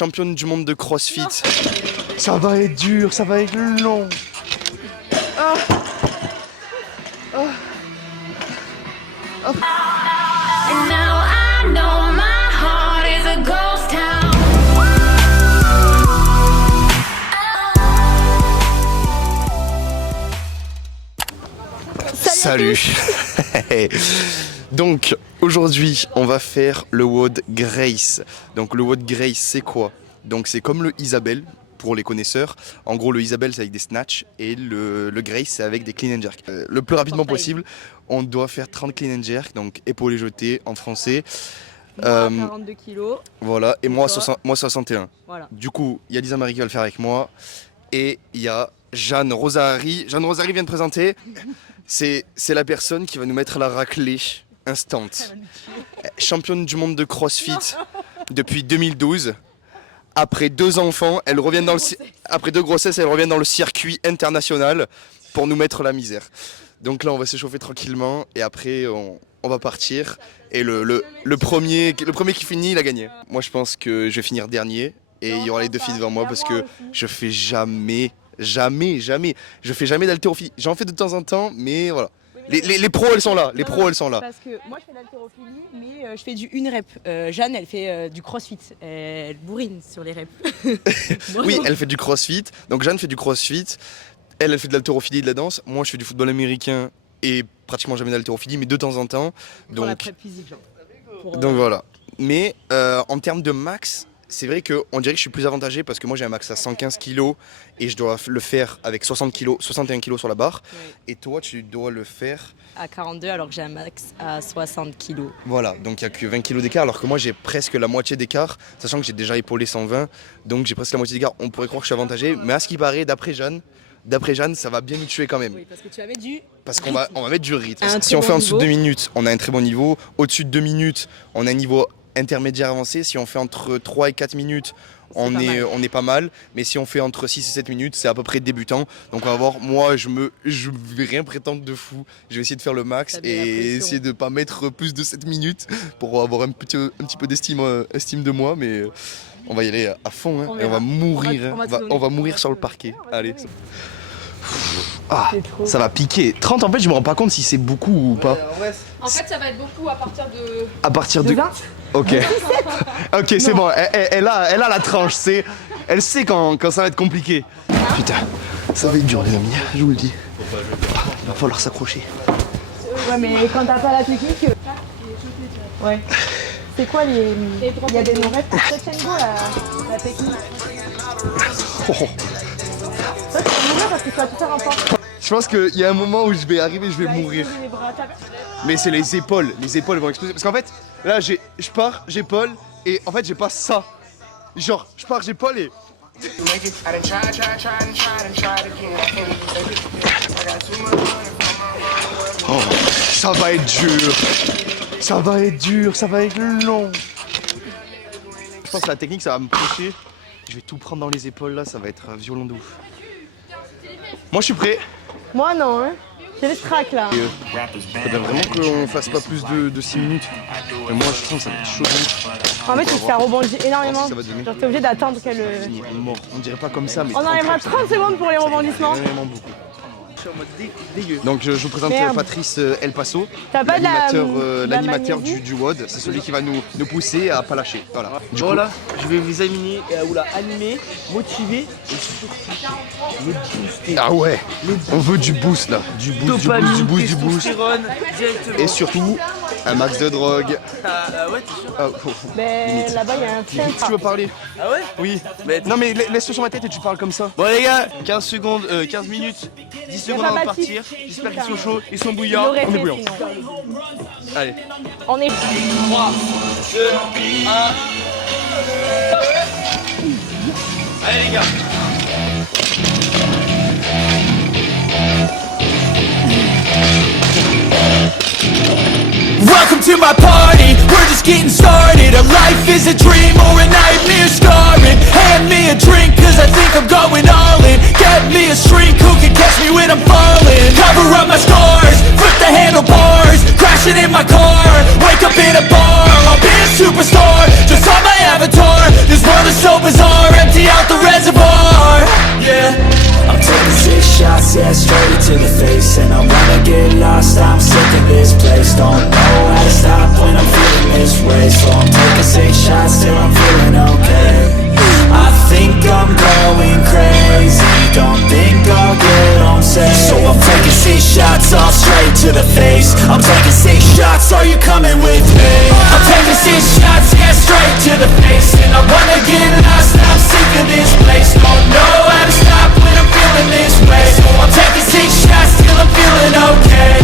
championne du monde de CrossFit. Ça va être dur, ça va être long. Ah. Ah. Ah. And now I know my heart is a ghost town. Salut. Donc aujourd'hui on va faire le WOD Grace. Donc le WOD Grace c'est quoi? Donc c'est comme le Isabelle pour les connaisseurs. En gros le Isabelle c'est avec des snatchs et le Grace c'est avec des clean and jerk. Le plus rapidement possible, on doit faire 30 clean and jerk, donc épaules et jetés en français. Moi 42 kilos. Voilà, et moi 61. Voilà. Du coup, il y a Lisa Marie qui va le faire avec moi. Et il y a Jeanne Rosary. Jeanne Rosary vient de présenter. C'est la personne qui va nous mettre la raclée instant. Championne du monde de CrossFit depuis 2012. Après 2 enfants, elle revient après 2 grossesses, elle revient dans le circuit international pour nous mettre la misère. Donc là, on va s'échauffer tranquillement et après, on va partir. Et le premier qui finit, il a gagné. Moi, je pense que je vais finir dernier et il y aura les 2 filles devant moi parce que je fais jamais. Je fais jamais d'haltérophilie. J'en fais de temps en temps, mais voilà. Les pros, elles sont là. Les pros, elles sont là. Parce que moi, je fais de l'haltérophilie, mais je fais du 1 rep. Jeanne, elle fait du crossfit. Elle bourrine sur les reps. Oui, elle fait du crossfit. Donc Jeanne fait du crossfit. Elle fait de l'haltérophilie et de la danse. Moi, je fais du football américain et pratiquement jamais d'haltérophilie, mais de temps en temps. Pour la prep physique, genre. Donc voilà. Mais en termes de max, c'est vrai qu'on dirait que je suis plus avantagé parce que moi j'ai un max à 115 kg et je dois le faire avec 60 kg, 61 kg sur la barre. Oui. Et toi, tu dois le faire à 42 alors que j'ai un max à 60 kg. Voilà, donc il n'y a que 20 kg d'écart alors que moi j'ai presque la moitié d'écart, sachant que j'ai déjà épaulé 120, donc j'ai presque la moitié d'écart. On pourrait croire que je suis avantagé, mais à ce qui paraît, d'après Jeanne, ça va bien nous tuer quand même. Oui, parce que tu vas mettre du... Parce qu'on va mettre du rythme. Si on fait en dessous de 2 minutes, on a un très bon niveau. Au-dessus de 2 minutes, on a un niveau intermédiaire avancé. Si on fait entre 3 et 4 minutes, on est pas mal. Mais si on fait entre 6 et 7 minutes, c'est à peu près débutant. Donc on va voir, moi je vais rien prétendre de fou. Je vais essayer de faire le max et essayer de ne pas mettre plus de 7 minutes pour avoir un petit peu d'estime de moi. Mais on va y aller à fond, hein, et on va mourir. On va mourir sur le parquet. Allez. Ah, ça va piquer. 30 en fait je me rends pas compte si c'est beaucoup ou pas. En fait ça va être beaucoup à partir de 20. Ok. Ok, c'est bon, elle a la tranche, elle sait quand ça va être compliqué. Putain, ça va être dur les amis, je vous le dis. Il va falloir s'accrocher. Ouais mais quand t'as pas la technique... Ouais. C'est quoi il y a des non-reps pour touch and go la technique. Oh. Ça, tu vas mourir parce que tu vas tout faire en force. Je pense qu'il y a un moment où je vais arriver, je vais mourir. Mais c'est les épaules vont exploser. Parce qu'en fait, là je pars, j'épaule et en fait j'ai pas ça. Genre, je pars, j'épaule et... Oh, ça va être dur. Ça va être long. Je pense que la technique ça va me pousser. Je vais tout prendre dans les épaules là, ça va être violent de ouf. Moi je suis prêt. Moi non hein. J'ai le track là. Faudrait vraiment qu'on fasse pas plus de 6 minutes. Mais moi je sens que ça va être chaud. En fait ça rebondit énormément. Genre t'es obligé d'attendre qu'elle... On dirait pas comme ça mais... On enlèvera 30 secondes pour les rebondissements. Vraiment beaucoup. En mode dégueu. Donc je vous présente Patrice El Paso, l'animateur du WOD. C'est celui qui va nous pousser à pas lâcher. Voilà. Voilà, je vais vous animer, animer, motiver et surtout le booster. Ah ouais, on veut du boost là. Du boost, dopamine, du boost. directement. Et surtout, un max de drogue. Ouais, t'es sûr? Ben là-bas il y a un chien. Tu veux parler? Ah ouais? Oui. Non mais laisse-le sur ma tête et tu parles comme ça. Bon les gars, 15 secondes, 15 minutes, 10 secondes avant de partir. J'espère qu'ils sont chauds, ils sont bouillants. On est bouillants. Allez. On est... 3, 2, 1. Allez les gars. Welcome to my party, we're just getting started. A life is a dream or a nightmare scarring. Hand me a drink cause I think I'm going all in. Get me a shrink who can catch me when I'm falling. Cover up my scars, flip the handlebars. Crashing in my car, wake up in a bar. I'll be a superstar, just on my avatar. This world is so bizarre. to the face, and I wanna get lost, I'm sick of this place. Don't know how to stop when I'm feeling this way, so I'm taking 6 shots till I'm feeling okay. I think I'm going crazy, don't think I'll get home safe. So I'm taking 6 shots all straight to the face. I'm taking 6 shots, are you coming with me? I'm taking 6 shots, yeah, straight to the face. And I wanna get lost, I'm sick of this place. Don't know how to stop when I'm feeling this way. So I'm taking 6 shots till I'm feeling okay.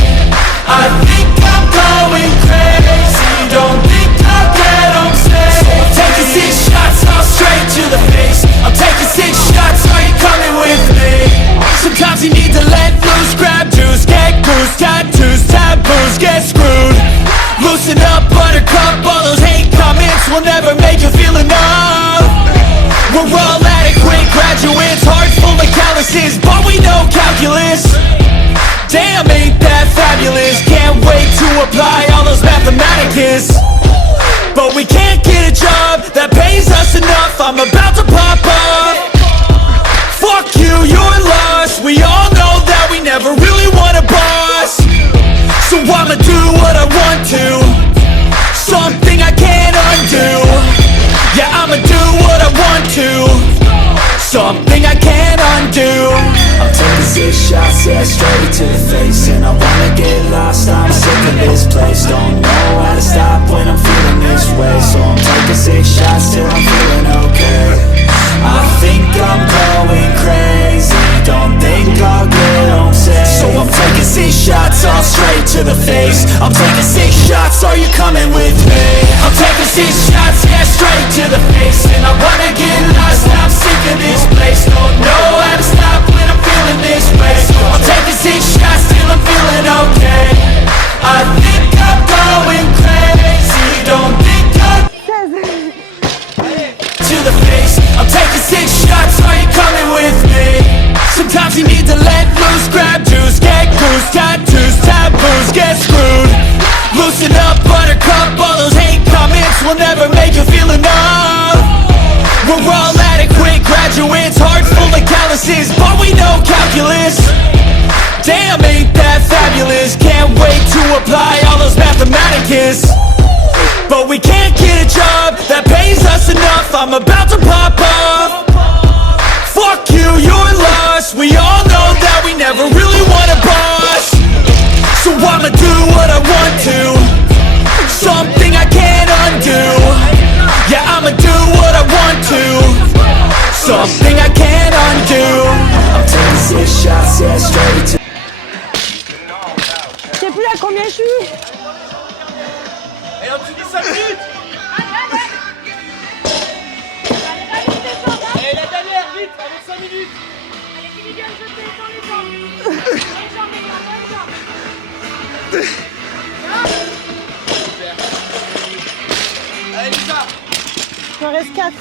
I think I'm going crazy, don't think I'll get home safe. So I'm taking 6 shots all straight to the face. I'm taking 6 shots, are you coming with me? Sometimes you need to let loose, grab juice, get goose, tattoos, taboos, get screwed. Loosen up, buttercup, all those hate comments will never make you feel enough. We're all adequate graduates, hearts full of calluses, but we know calculus. Damn, ain't that fabulous? Can't wait to apply all those mathematicus. But we can't get a job that pays us enough, I'm about to pop up. Fuck you, you're lost. We all know that we never really want a boss. So I'ma do what I want to, something I can't undo. Yeah, I'ma do what I want to, something I can't undo. I'm taking 6 shots, yeah, straight to the face. And I wanna get lost, I'm sick of this place. Don't know how to stop when I'm feeling this way. So I'm taking 6 shots till I'm feeling okay. I think I'm going crazy, don't think I'll get home safe. So I'm taking 6 shots all straight to the face. I'm taking 6 shots, are you coming with me? I'm taking 6 shots, yeah, straight to the face. And I wanna get lost, I'm sick of this place. Don't know how to stop when I'm feeling this way. So I'm taking 6 shots till I'm feeling okay. I think I'm going crazy, don't think I'll to the face. I'm taking 6 shots, are you coming with me? Sometimes you need to let loose, grab juice, get goose, tattoos, taboos, get screwed. Loosen up, buttercup, all those hate comments will never make you feel enough. We're all adequate graduates, hearts full of calluses, but we know calculus. Damn, ain't that fabulous? Can't wait to apply all those mathematicus. But we can't get a job that pays us enough, I'm about to pop up. Fuck you, you're lost. We all know that we never really want a boss. So I'ma do what I want to, something I can't undo. Yeah, I'ma do what I want to, something I can't undo. I'm taking 6 shots, yeah, straight to Je sais plus à combien je suis. Et en dessous de 5 minutes. Et la dernière, vite, avant 5 minutes. Allez, Billy Gunn, je fais dans les jambes. Les jambes, les jambes. Allez, Lisa. Il en reste 4.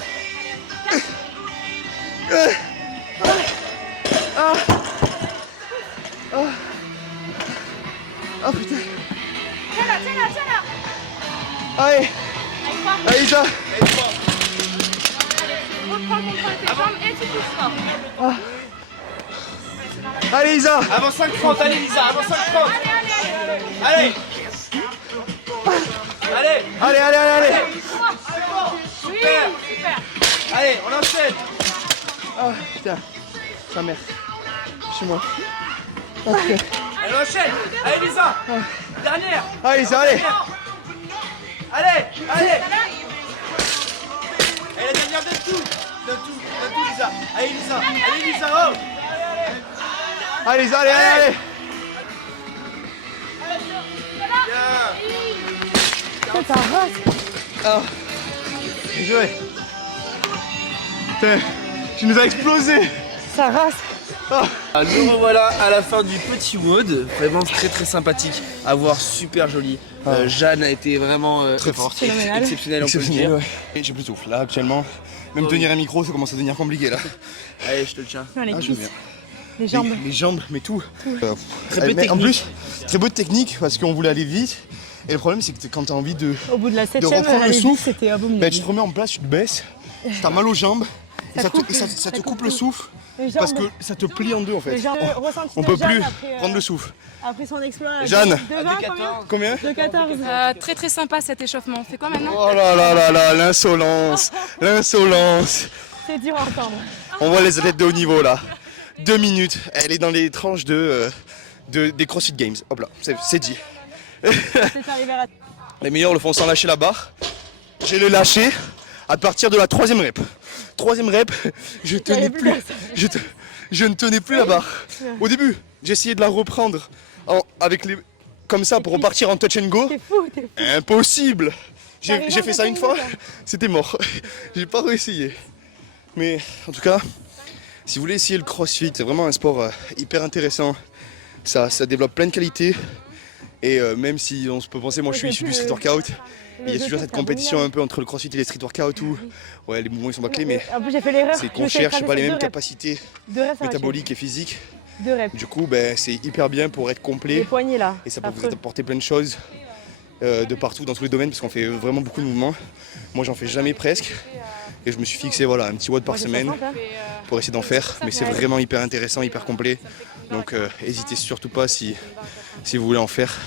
Oh putain. Tiens-la, tiens-la, tiens-la. Allez, allez Lisa. Reprends contre tes jambes et tu pousses fort. Allez Lisa. Avant 5:30, allez, Lisa, avant 5:30. Allez, allez, allez. Allez. Allez. Allez, allez, allez, allez. Oui, super. Allez, on enchaîne. Ah putain, sa mère. Chez moi. Ah, putain. Allez, on enchaîne. Allez, Lisa. Dernière. Allez Lisa, allez. Allez, allez. Et la dernière de tout. De tout, Lisa. Allez, Lisa. Allez, Lisa, oh. Allez Lisa, allez, allez, allez. Bien. Ça rase. Ah, bien joué. Putain, tu nous as explosé. Ça rase. Nous revoilà à la fin du petit WOD, vraiment très très sympathique à voir, super joli. Jeanne a été vraiment Très forte. exceptionnelle, on peut le dire. Ouais. Et j'ai plus de souffle là actuellement. Même tenir un micro, ça commence à devenir compliqué là. Allez, je te le tiens. Non, les Ah, je veux cuisses, bien. les jambes. Les jambes, mais tout. Très peu de mais en technique. plus, très peu de technique parce qu'on voulait aller vite. Et le problème, c'est que quand t'as envie de Au bout de la 7ème, reprendre le aller vite, souffle, c'était un boum. bah, tu te remets en place, tu te baisses, t'as mal aux jambes Ça te coupe le souffle Les parce jambes- que ça te plie en deux en fait. les jambes- le ressenti On de peut Jeanne plus après, prendre le souffle. après son exploit. Jeanne. De 20 combien Combien? De 14. Très très sympa cet échauffement. On fait quoi maintenant? Oh là là là là, l'insolence, l'insolence. C'est dur à entendre. On voit les athlètes de haut niveau là. 2 minutes, elle est dans les tranches des CrossFit Games. Hop là, c'est dit. C'est arrivé à la... Les meilleurs le font sans lâcher la barre. J'ai le lâché à partir de la 3e rep. 3e rep, je tenais plus. Je ne tenais plus la barre. Au début, j'ai essayé de la reprendre comme ça pour repartir en touch and go. T'es fou, t'es fou. Impossible. J'ai T'arrives fait à ça une touch and fois, go, là. c'était mort. J'ai pas réessayé. Mais en tout cas, si vous voulez essayer le CrossFit, c'est vraiment un sport hyper intéressant. Ça développe plein de qualités. Et même si on se peut penser, moi je suis issu du street workout, il y a toujours cette compétition un peu entre le CrossFit et les street workout où ouais, les mouvements ils sont bâclés, mais En plus, j'ai fait l'erreur. c'est qu'on cherche pas les mêmes capacités. capacités 2 reps, ça métaboliques et physiques. 2 reps. Du coup, ben, c'est hyper bien pour être Les complet poignets là. et ça peut vous Affreux. apporter plein de choses de partout dans tous les domaines parce qu'on fait vraiment beaucoup de mouvements. Moi j'en fais jamais presque et je me suis fixé voilà, un petit watt par Moi, j'ai semaine 60, hein. pour essayer d'en faire, mais c'est vraiment hyper intéressant, hyper complet. Donc n'hésitez surtout pas si vous voulez en faire.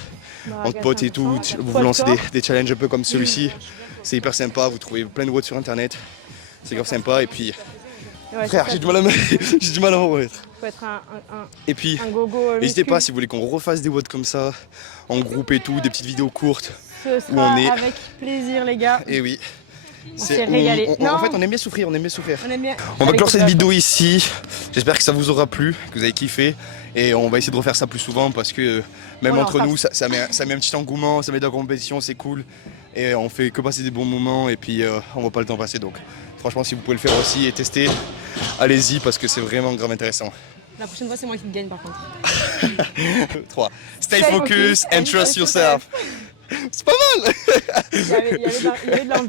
Entre potes et tout, vous vous lancez des challenges un peu comme celui-ci, c'est hyper sympa, vous trouvez plein de watts sur internet, c'est grave sympa et puis Ouais, frère c'est j'ai du mal à me remettre. faut être Et puis un gogo. n'hésitez muscu. pas si vous voulez qu'on refasse des watts comme ça, en groupe et tout, des petites vidéos courtes. Ce où sera on est. avec plaisir, les gars. Et oui. s'est régalé. En Non. fait on aime bien souffrir, on aime bien souffrir. On aime bien. On va Avec clore cette la- vidéo ici. J'espère que ça vous aura plu, que vous avez kiffé. Et on va essayer de refaire ça plus souvent parce que même Voilà, entre on fera- nous, ça met un petit engouement, ça met de la compétition, c'est cool. Et on fait que passer des bons moments et puis on voit pas le temps passer. Donc franchement, si vous pouvez le faire aussi et tester, allez-y parce que c'est vraiment grave intéressant. La prochaine fois, c'est moi qui gagne par contre. 3. Stay focused and trust yourself. C'est pas mal. Il y avait de l'envie.